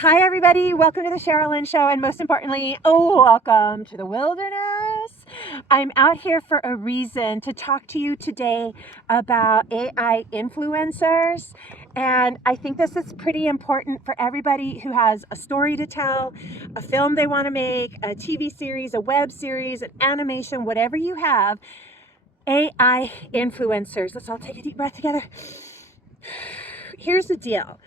Hi, everybody. Welcome to the Cheryl Lynn Show, and most importantly, welcome to the wilderness. I'm out here for a reason to talk to you today about AI influencers, and I think this is pretty important for everybody who has a story to tell, a film they want to make, a TV series, a web series, an animation, whatever you have. AI influencers. Let's all take a deep breath together. Here's the deal.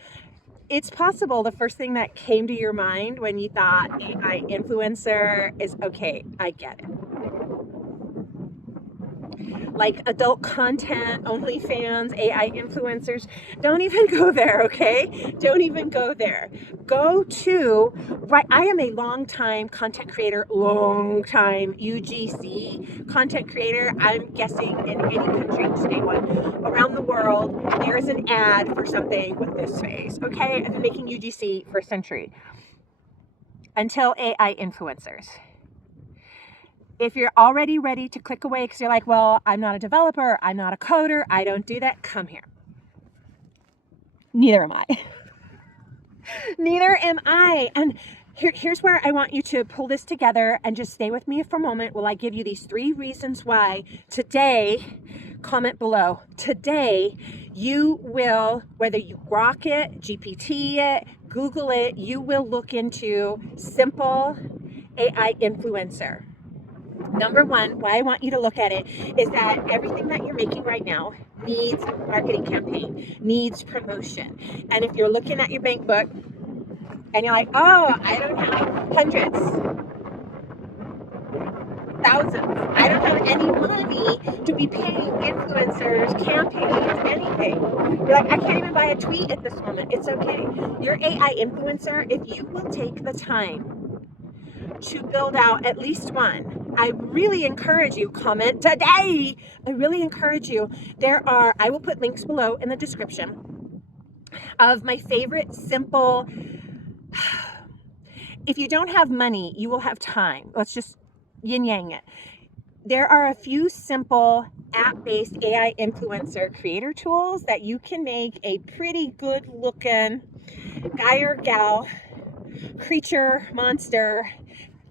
It's possible the first thing that came to your mind when you thought AI influencer is okay, I get it. Like adult content, OnlyFans, AI influencers. Don't even go there, okay? Don't even go there. Go to, right, I am a long-time content creator, long-time UGC content creator. I'm guessing in any country, just name one, around the world, there is an ad for something with this face, okay? I've been making UGC for a century. Until AI influencers. If you're already ready to click away because you're like, well, I'm not a developer, I'm not a coder, I don't do that, come here. Neither am I. Neither am I. And here's where I want you to pull this together and just stay with me for a moment while I give you these 3 reasons why today, comment below, today you will, whether you grok it, GPT it, Google it, you will look into simple AI influencer. Number one, why I want you to look at it is that everything that you're making right now needs marketing campaign, needs promotion. And if you're looking at your bank book and you're like, oh, I don't have hundreds, thousands, I don't have any money to be paying influencers, campaigns, anything. You're like, I can't even buy a tweet at this moment. It's okay. Your AI influencer, if you will take the time to build out at least one, I really encourage you, comment today. I really encourage you. I will put links below in the description of my favorite simple, if you don't have money, you will have time. Let's just yin yang it. There are a few simple app-based AI influencer creator tools that you can make a pretty good looking guy or gal, creature, monster.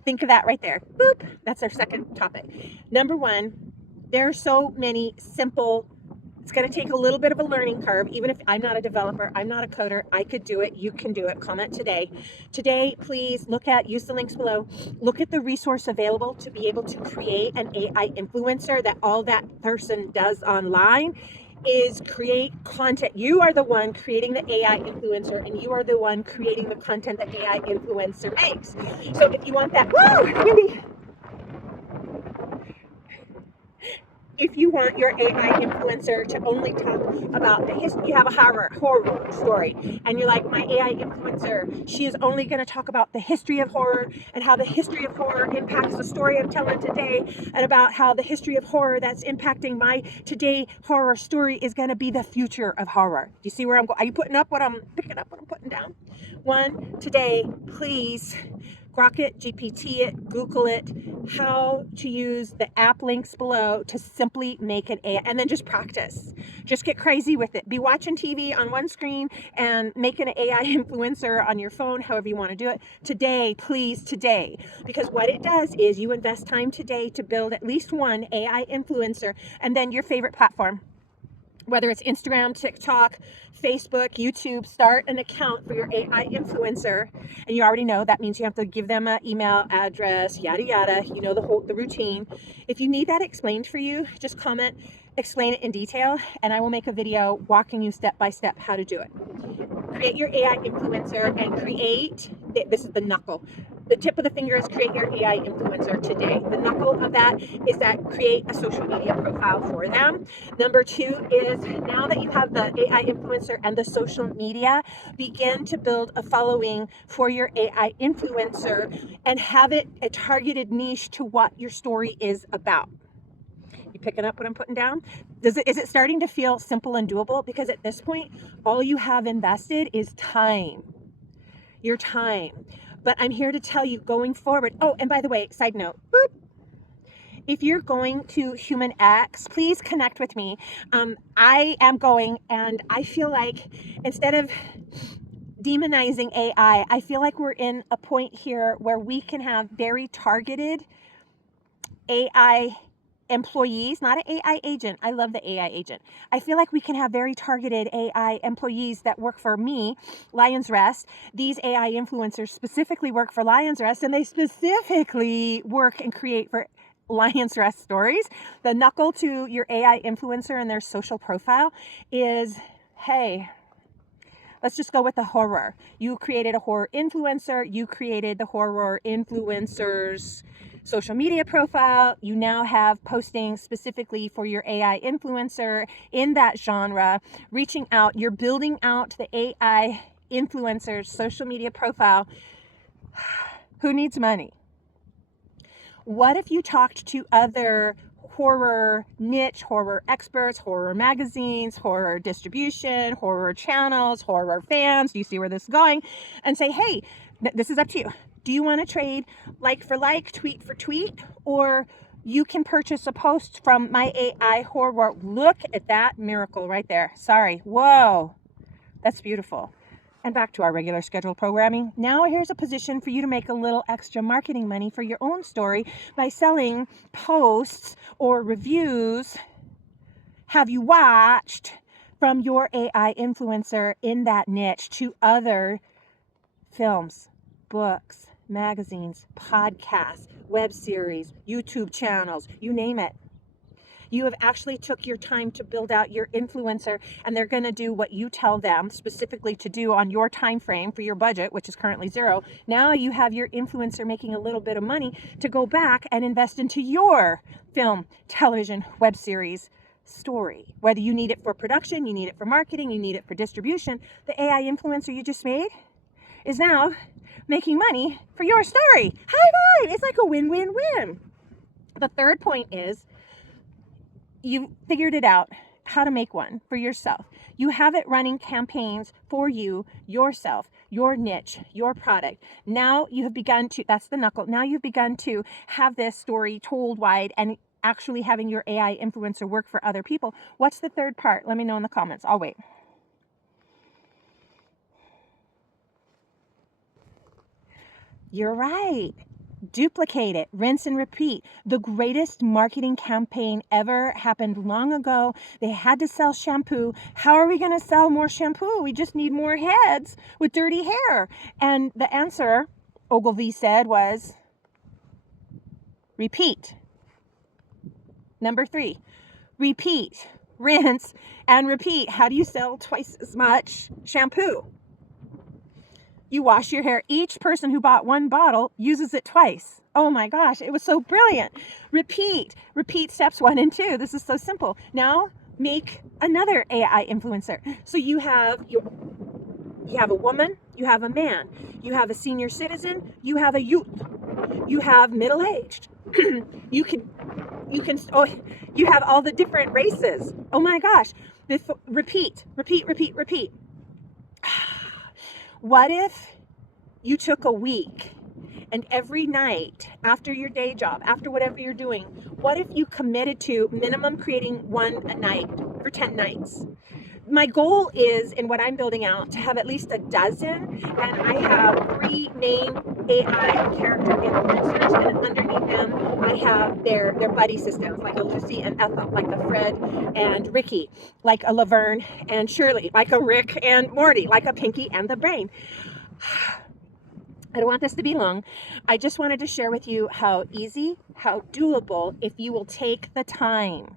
Think of that right there. Boop. That's our second topic. Number one, there are so many simple, it's going to take a little bit of a learning curve. Even if I'm not a developer, I'm not a coder, I could do it. You can do it. Comment today. Today, please use the links below. Look at the resource available to be able to create an AI influencer that all that person does online is create content. You are the one creating the AI influencer, and you are the one creating the content that AI influencer makes. So if you want that, Mindy, if you want your AI influencer to only talk about the history, you have a horror story, and you're like, my AI influencer, she is only going to talk about the history of horror and how the history of horror impacts the story I'm telling today, and about how the history of horror that's impacting my today horror story is going to be the future of horror. Do you see where I'm going? Are you putting up what I'm picking up, what I'm putting down? One, today, please grok it, GPT it, Google it, how to use the app links below to simply make an AI, and then just practice. Just get crazy with it. Be watching TV on one screen and make an AI influencer on your phone, however you want to do it. Today, please, today. Because what it does is you invest time today to build at least one AI influencer, and then your favorite platform, whether it's Instagram, TikTok, Facebook, YouTube, start an account for your AI influencer. And you already know that means you have to give them an email address, yada, yada. You know the routine. If you need that explained for you, just comment, explain it in detail, and I will make a video walking you step by step how to do it. Create your AI influencer and this is the knuckle. The tip of the finger is create your AI influencer today. The knuckle of that is that create a social media profile for them. Number 2 is now that you have the AI influencer and the social media, begin to build a following for your AI influencer and have it a targeted niche to what your story is about. You picking up what I'm putting down? Is it starting to feel simple and doable? Because at this point, all you have invested is time. Your time. But I'm here to tell you going forward. Oh, and by the way, side note, boop. If you're going to Human X, please connect with me. I am going, and I feel like instead of demonizing AI. I feel like we're in a point here where we can have very targeted AI employees, not an AI agent. I love the AI agent. I feel like we can have very targeted AI employees that work for me, Lion's Rest. These AI influencers specifically work for Lion's Rest, and they specifically work and create for Lion's Rest stories. The knuckle to your AI influencer and their social profile is, hey, let's just go with the horror. You created a horror influencer. You created the horror influencer's social media profile. You now have posting specifically for your AI influencer in that genre, reaching out. You're building out the AI influencer's social media profile. Who needs money? What if you talked to other horror niche, horror experts, horror magazines, horror distribution, horror channels, horror fans? Do you see where this is going? And say, hey, this is up to you. Do you want to trade like for like, tweet for tweet? Or you can purchase a post from my AI horror. Look at that miracle right there. Sorry. Whoa. That's beautiful. And back to our regular scheduled programming. Now here's a position for you to make a little extra marketing money for your own story by selling posts or reviews. Have you watched from your AI influencer in that niche to other films, books, magazines, podcasts, web series, YouTube channels, you name it. You have actually took your time to build out your influencer, and they're going to do what you tell them specifically to do on your time frame for your budget, which is currently zero. Now you have your influencer making a little bit of money to go back and invest into your film, television, web series story. Whether you need it for production, you need it for marketing, you need it for distribution, the AI influencer you just made is now making money for your story. High five! It's like a win-win-win. The third point is you figured it out how to make one for yourself. You have it running campaigns for you, yourself, your niche, your product. Now you have begun to, that's the knuckle, now you've begun to have this story told wide and actually having your AI influencer work for other people. What's the third part? Let me know in the comments. I'll wait. You're right. Duplicate it, rinse and repeat. The greatest marketing campaign ever happened long ago. They had to sell shampoo. How are we going to sell more shampoo? We just need more heads with dirty hair. And the answer, Ogilvy said, was repeat. Number 3, repeat, rinse, and repeat. How do you sell twice as much shampoo? You wash your hair. Each person who bought one bottle uses it twice. Oh my gosh, it was so brilliant. Repeat steps 1 and 2. This is so simple. Now make another AI influencer. So you have a woman, you have a man, you have a senior citizen, you have a youth, you have middle-aged. you have all the different races. Oh my gosh. Repeat. What if you took a week and every night after your day job, after whatever you're doing, what if you committed to minimum creating one a night for 10 nights? My goal is, in what I'm building out, to have at least a dozen, and I have 3 main AI character influencers, and underneath them I have their buddy systems, like a Lucy and Ethel, like a Fred and Ricky, like a Laverne and Shirley, like a Rick and Morty, like a Pinky and the Brain. I don't want this to be long. I just wanted to share with you how easy, how doable, if you will take the time.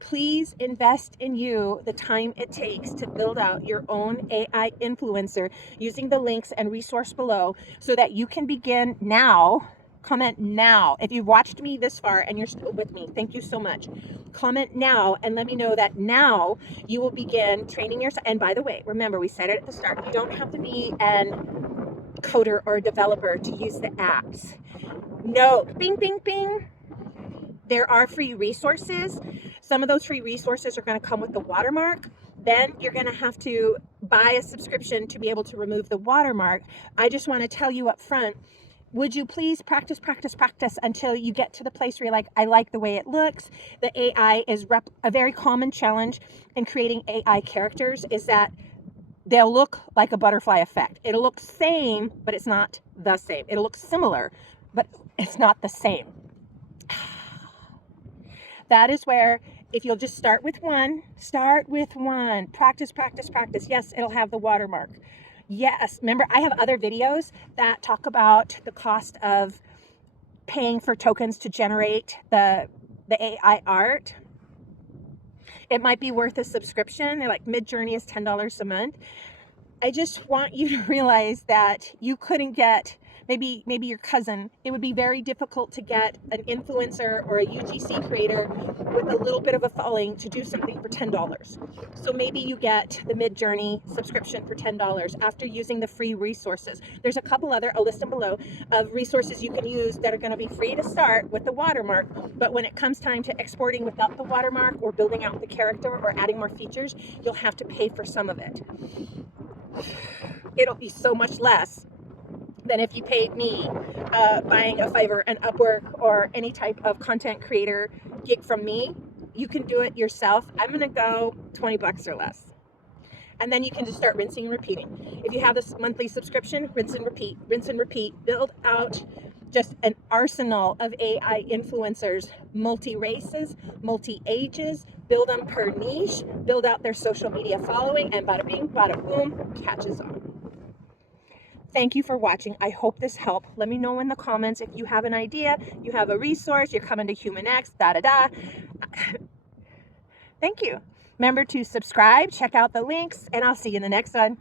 Please invest in you the time it takes to build out your own AI influencer using the links and resource below so that you can begin now. Comment now. If you've watched me this far and you're still with me, thank you so much. Comment now and let me know that now you will begin training yourself. And by the way, remember, we said it at the start, you don't have to be an coder or a developer to use the apps. No, bing, bing, bing. There are free resources. Some of those free resources are going to come with the watermark. Then you're going to have to buy a subscription to be able to remove the watermark. I just want to tell you up front, would you please practice until you get to the place where you're like, I like the way it looks. The AI is a very common challenge in creating AI characters is that they'll look like a butterfly effect. It'll look same, but it's not the same. It'll look similar, but it's not the same. That is where, if you'll just start with one, practice, practice, practice. Yes, it'll have the watermark. Yes, remember, I have other videos that talk about the cost of paying for tokens to generate the AI art. It might be worth a subscription. They're like, Midjourney is $10 a month. I just want you to realize that you couldn't get, maybe your cousin, it would be very difficult to get an influencer or a UGC creator with a little bit of a following to do something for $10. So maybe you get the Midjourney subscription for $10 after using the free resources. There's a couple other, I'll list them below, of resources you can use that are going to be free to start with the watermark, but when it comes time to exporting without the watermark or building out the character or adding more features, you'll have to pay for some of it. It'll be so much less than if you paid me buying a Fiverr, an Upwork, or any type of content creator gig from me. You can do it yourself. I'm gonna go $20 or less. And then you can just start rinsing and repeating. If you have this monthly subscription, rinse and repeat, build out just an arsenal of AI influencers, multi-races, multi-ages, build them per niche, build out their social media following, and bada bing, bada boom, catches on. Thank you for watching. I hope this helped. Let me know in the comments if you have an idea, you have a resource, you're coming to HumanX, da-da-da. Thank you. Remember to subscribe, check out the links, and I'll see you in the next one.